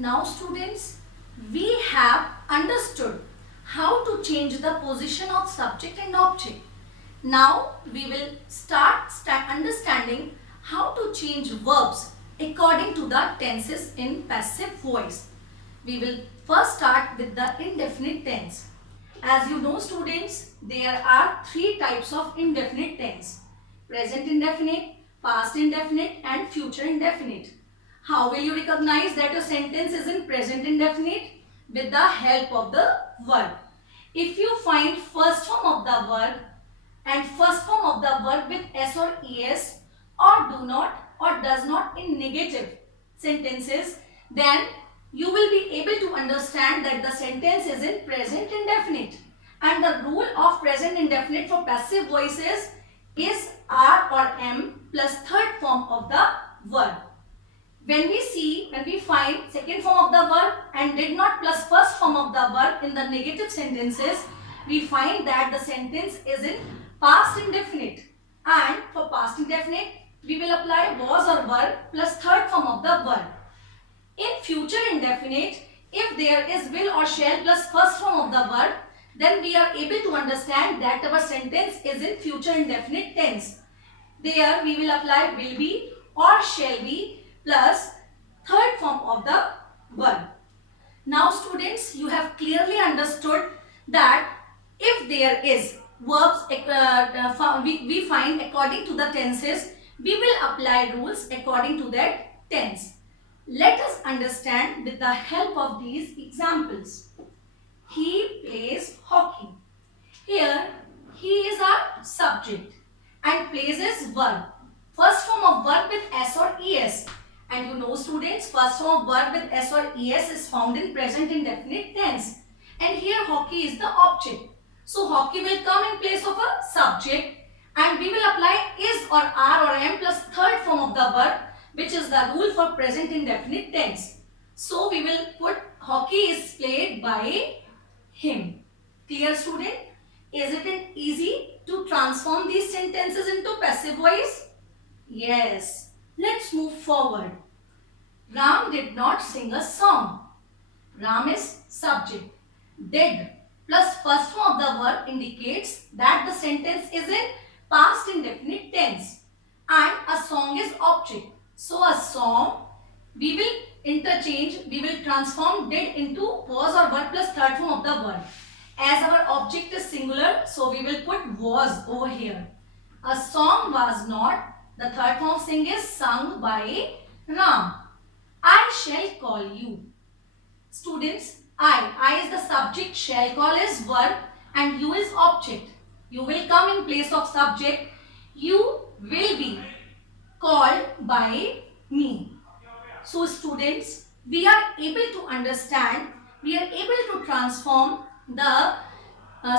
Now students, we have understood how to change the position of subject and object. Now we will start understanding how to change verbs according to the tenses in passive voice. We will first start with the indefinite tense. As you know students, there are three types of indefinite tense: present indefinite, past indefinite and future indefinite. How will you recognize that a sentence is in present indefinite? With the help of the verb. If you find first form of the verb and first form of the verb with s or es, or do not or does not in negative sentences, then you will be able to understand that the sentence is in present indefinite. And the rule of present indefinite for passive voices is are or am plus third form of the verb. When we find second form of the verb and did not plus first form of the verb in the negative sentences, we find that the sentence is in past indefinite. And for past indefinite, we will apply was or were plus third form of the verb. In future indefinite, if there is will or shall plus first form of the verb, then we are able to understand that our sentence is in future indefinite tense. There we will apply will be or shall be plus third form of the verb. Now students, you have clearly understood that if there is verbs we find according to the tenses, we will apply rules according to that tense. Let us understand with the help of these examples. He plays hockey. Here, he is our subject and plays is verb. First form of verb with s or es. And you know students, first form of verb with s or es is found in present indefinite tense. And here hockey is the object. So hockey will come in place of a subject and we will apply is or are or am plus third form of the verb, which is the rule for present indefinite tense. So we will put hockey is played by him. Clear student? Is it easy to transform these sentences into passive voice? Yes. Let's move forward. Ram did not sing a song. Ram is subject. Did plus first form of the verb indicates that the sentence is in past indefinite tense and a song is object. So a song, we will interchange, we will transform did into was or were plus third form of the verb. As our object is singular, so we will put was over here. A song was not, the third form of sing is sung by Ram. I shall call you. Students, I is the subject, shall call is verb and you is object. You will come in place of subject. You will be called by me. So students, we are able to understand, we are able to transform the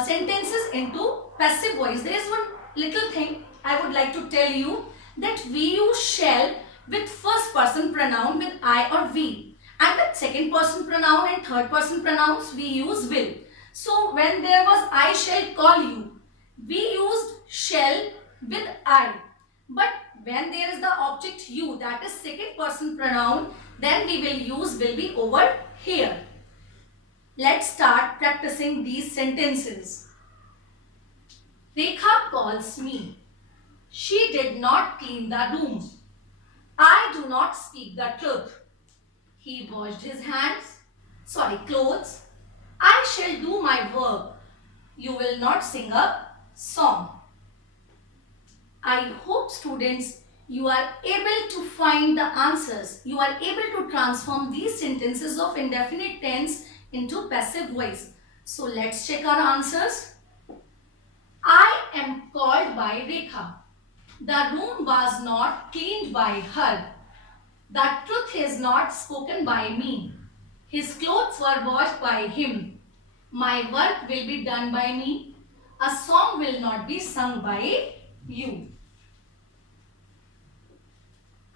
sentences into passive voice. There is one little thing I would like to tell you, that we use shall with first person pronoun with I or we, and with second person pronoun and third person pronouns we use will. So when there was I shall call you, we used shall with I. But when there is the object you, that is second person pronoun, then we will use will be over here. Let's start practicing these sentences. Rekha calls me. She did not clean the room. I do not speak the truth. He washed his clothes. I shall do my work. You will not sing a song. I hope students, you are able to find the answers. You are able to transform these sentences of indefinite tense into passive voice. So let's check our answers. I am called by Rekha. The room was not cleaned by her. The truth is not spoken by me. His clothes were washed by him. My work will be done by me. A song will not be sung by you.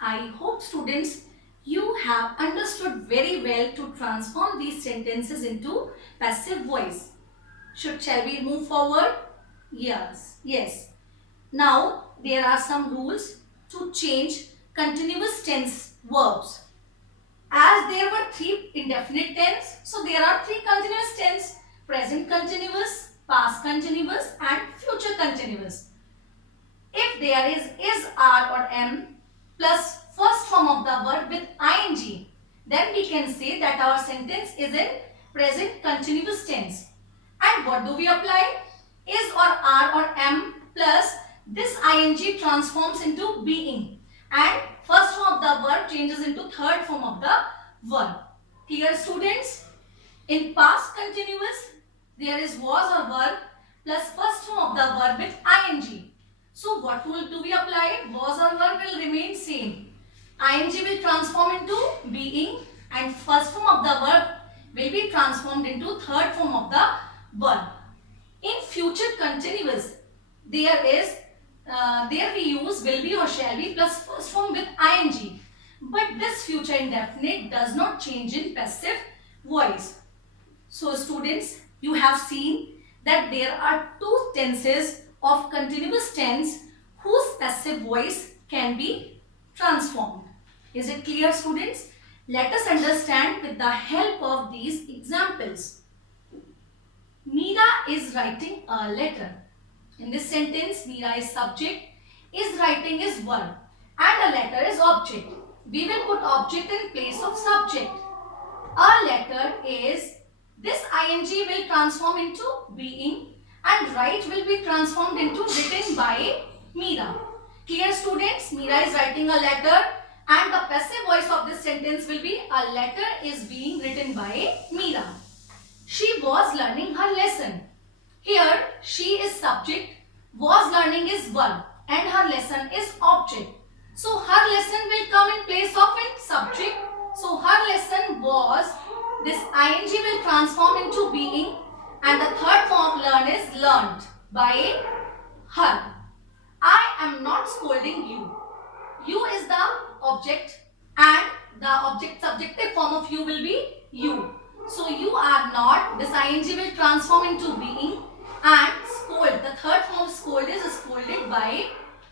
I hope students, you have understood very well to transform these sentences into passive voice. Shall we move forward? Yes. Now there are some rules to change continuous tense verbs. As there were three indefinite tense. So there are three continuous tense: present continuous, past continuous and future continuous. If there is, are or am plus first form of the verb with ing, then we can say that our sentence is in present continuous tense. And what do we apply? Is or are or am plus this ing transforms into being, and first form of the verb changes into third form of the verb. Clear, students? In past continuous, there is was or were plus first form of the verb with ing. So what rule do we apply? Was or were will remain same. Ing will transform into being and first form of the verb will be transformed into third form of the verb. In future continuous, there we use will be or shall be plus first form with ing. But this future indefinite does not change in passive voice. So students, you have seen that there are two tenses of continuous tense whose passive voice can be transformed. Is it clear, students? Let us understand with the help of these examples. Meera is writing a letter. In this sentence, Meera is subject, is writing is verb, and a letter is object. We will put object in place of subject. A letter is, this ing will transform into being and write will be transformed into written by Meera. Clear, students? Meera is writing a letter and the passive voice of this sentence will be a letter is being written by Meera. She was learning her lesson. Here, she is subject, was learning is verb and her lesson is object. So, her lesson will come in place of in subject. So, her lesson was, this ing will transform into being and the third form of learn is learnt by her. I am not scolding you. You is the object and the object subjective form of you will be you. So you are not, this ing will transform into being and scold. The third form of scold is scolded by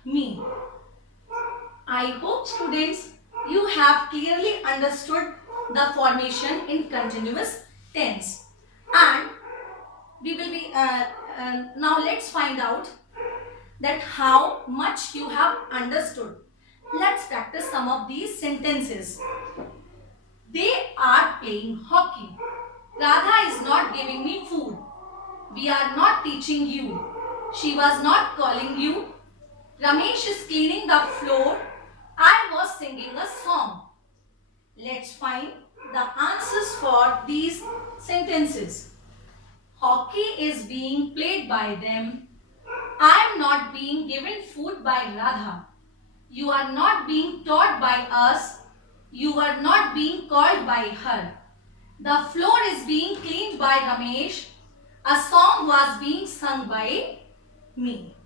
me. I hope students you have clearly understood the formation in continuous tense. And we will be, now let's find out that how much you have understood. Let's practice some of these sentences. They are playing hockey. Radha is not giving me food. We are not teaching you. She was not calling you. Ramesh is cleaning the floor. I was singing a song. Let's find the answers for these sentences. Hockey is being played by them. I am not being given food by Radha. You are not being taught by us. You are not being called by her. The floor is being cleaned by Ramesh. A song was being sung by me.